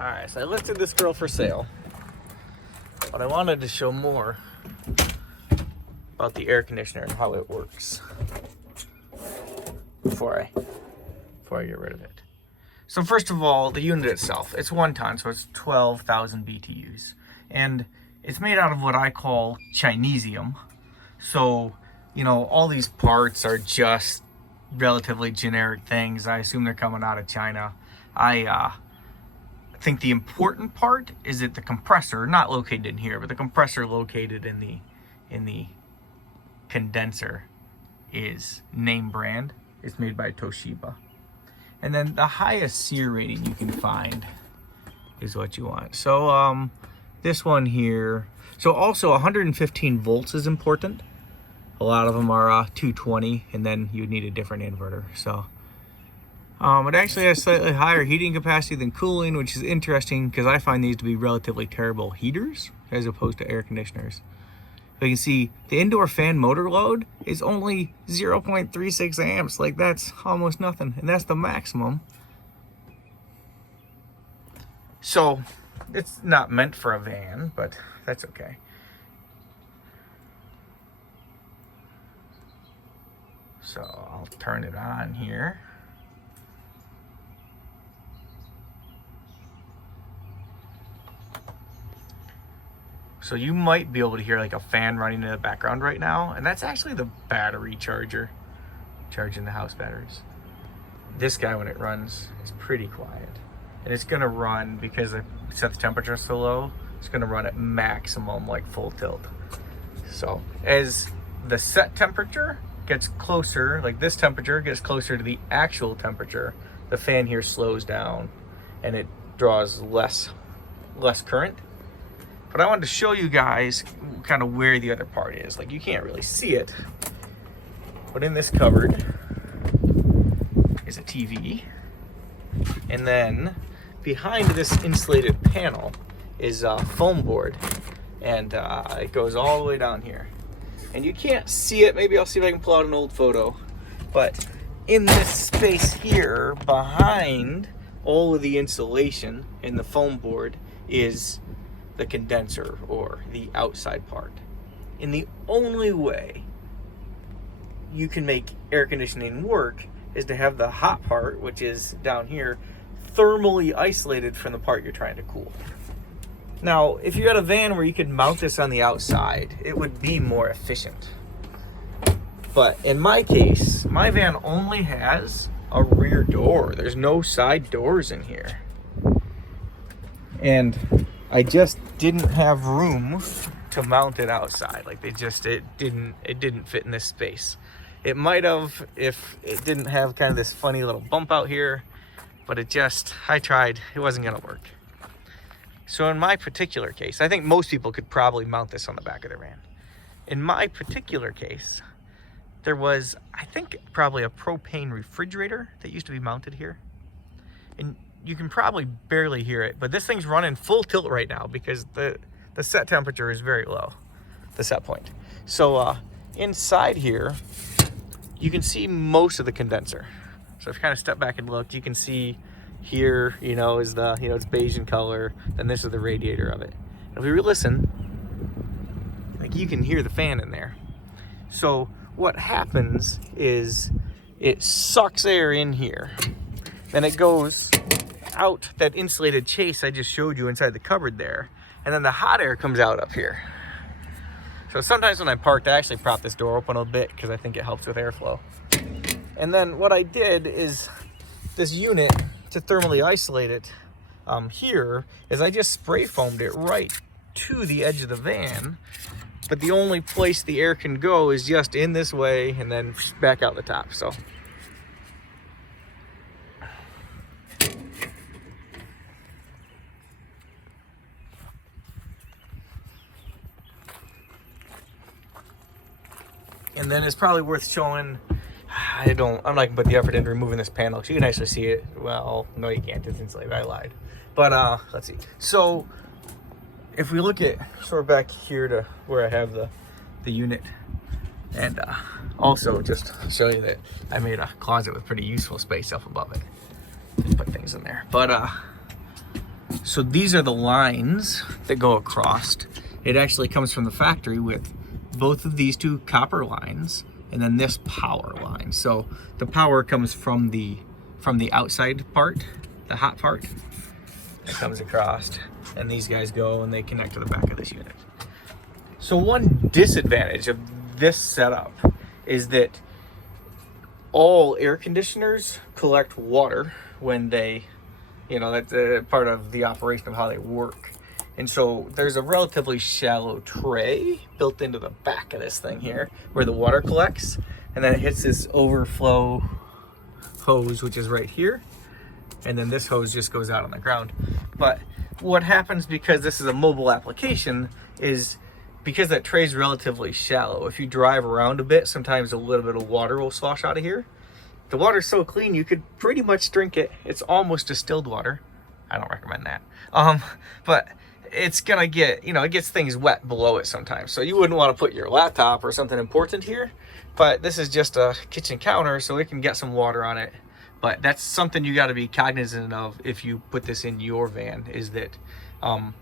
Alright, so I listed this girl for sale, but I wanted to show more about the air conditioner and how it works before I get rid of it. So first of all, the unit itself, it's 1 ton, so it's 12,000 BTUs. And it's made out of what I call Chinesium. So, you know, all these parts are just relatively generic things. I assume they're coming out of China. I think the important part is that the compressor, not located in here, but the compressor located in the condenser is name brand. It's made by Toshiba. And then the highest SEER rating you can find is what you want. So this one here, so also 115 volts is important. A lot of them are 220, and then you would need a different inverter. So it actually has slightly higher heating capacity than cooling, which is interesting because I find these to be relatively terrible heaters as opposed to air conditioners. So you can see the indoor fan motor load is only 0.36 amps. Like, that's almost nothing, and that's the maximum. So it's not meant for a van, but that's okay. So I'll turn it on here. So you might be able to hear like a fan running in the background right now, and that's actually the battery charger charging the house batteries. This guy, when it runs, is pretty quiet, and it's gonna run, because I set the temperature so low, it's gonna run at maximum, like full tilt. So as the set temperature gets closer, like this temperature gets closer to the actual temperature, the fan here slows down and it draws less current. But I wanted to show you guys kind of where the other part is. Like, you can't really see it, but in this cupboard is a TV. And then behind this insulated panel is a foam board. And it goes all the way down here. And you can't see it. Maybe I'll see if I can pull out an old photo. But in this space here, behind all of the insulation in the foam board, is the condenser, or the outside part. And the only way you can make air conditioning work is to have the hot part, which is down here, thermally isolated from the part you're trying to cool. Now, if you had a van where you could mount this on the outside, it would be more efficient. But in my case, my van only has a rear door. There's no side doors in here. And I just didn't have room to mount it outside. Like, it didn't fit in this space. It might have if it didn't have kind of this funny little bump out here, but I tried, it wasn't gonna work. So in my particular case, I think most people could probably mount this on the back of their van. In my particular case, there was, I think, probably a propane refrigerator that used to be mounted here. And you can probably barely hear it, but this thing's running full tilt right now because the set temperature is very low, the set point. So inside here, you can see most of the condenser. So if you kind of step back and look, you can see here, is the, it's beige in color, then this is the radiator of it. And if we listen, like, you can hear the fan in there. So what happens is it sucks air in here, then it goes out that insulated chase I just showed you inside the cupboard there, and then the hot air comes out up here. So sometimes when I'm parked, I actually prop this door open a bit because I think it helps with airflow. And then what I did is, this unit, to thermally isolate it here, is I just spray foamed it right to the edge of the van, but the only place the air can go is just in this way and then back out the top. So and then it's probably worth showing, I'm not gonna put the effort into removing this panel, so you can actually see it. Well, no, you can't, it's insulated, I lied. But let's see. So if we look at sort of back here to where I have the unit, and also just to show you that I made a closet with pretty useful space up above it. Just put things in there. But So these are the lines that go across. It actually comes from the factory with both of these two copper lines and then this power line. So the power comes from the outside part, the hot part. It comes across, and these guys go and they connect to the back of this unit. So one disadvantage of this setup is that all air conditioners collect water when they, that's a part of the operation of how they work. And so there's a relatively shallow tray built into the back of this thing here where the water collects, and then it hits this overflow hose, which is right here. And then this hose just goes out on the ground. But what happens, because this is a mobile application, is because that tray is relatively shallow, if you drive around a bit, sometimes a little bit of water will slosh out of here. The water's so clean you could pretty much drink it. It's almost distilled water. I don't recommend that. But it's gonna get, it gets things wet below it sometimes. So you wouldn't want to put your laptop or something important here. But this is just a kitchen counter, so it can get some water on it. But that's something you got to be cognizant of if you put this in your van, is that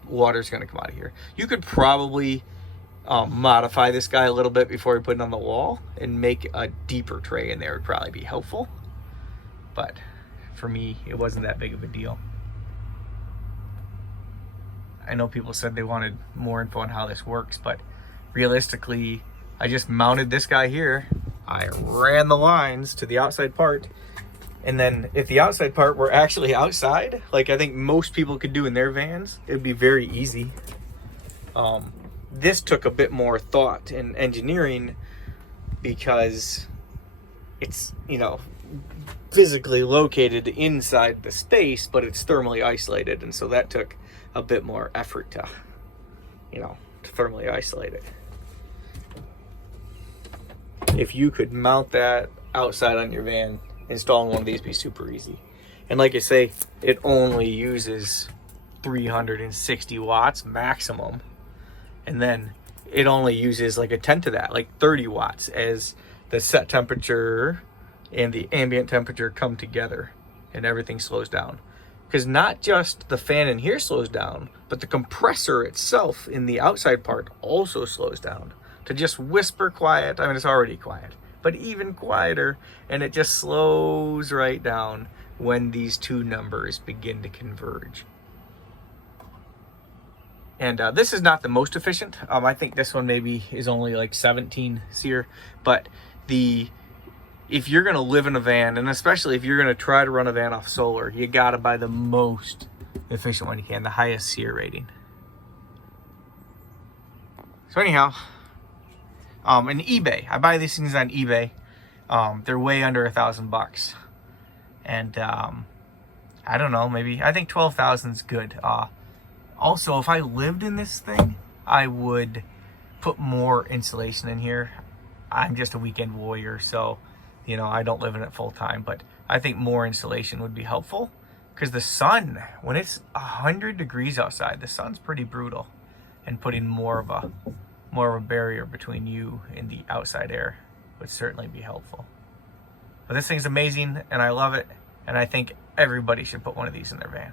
water's going to come out of here. You could probably modify this guy a little bit before you put it on the wall and make a deeper tray in there. Would probably be helpful. But for me, it wasn't that big of a deal. I know people said they wanted more info on how this works, but realistically, I just mounted this guy here. I ran the lines to the outside part. And then if the outside part were actually outside, like I think most people could do in their vans, it would be very easy. This took a bit more thought and engineering because it's, physically located inside the space, but it's thermally isolated. And so that took a bit more effort to, to thermally isolate it. If you could mount that outside on your van, installing one of these be super easy. And like I say, it only uses 360 watts maximum, and then it only uses like a tenth of that, like 30 watts, as the set temperature and the ambient temperature come together and everything slows down. Because not just the fan in here slows down, but the compressor itself in the outside part also slows down to just whisper quiet. I mean, it's already quiet, but even quieter, and it just slows right down when these two numbers begin to converge. And this is not the most efficient. I think this one maybe is only like 17 SEER, but if you're gonna live in a van, and especially if you're gonna try to run a van off solar, you gotta buy the most efficient one you can, the highest SEER rating. So anyhow, and eBay, I buy these things on eBay. They're way under $1,000, and I don't know, maybe I think 12,000 is good. Also, if I lived in this thing, I would put more insulation in here. I'm just a weekend warrior, so I don't live in it full time, but I think more insulation would be helpful, because the sun, when it's 100 degrees outside, the sun's pretty brutal, and putting more of a barrier between you and the outside air would certainly be helpful. But this thing's amazing, and I love it, and I think everybody should put one of these in their van.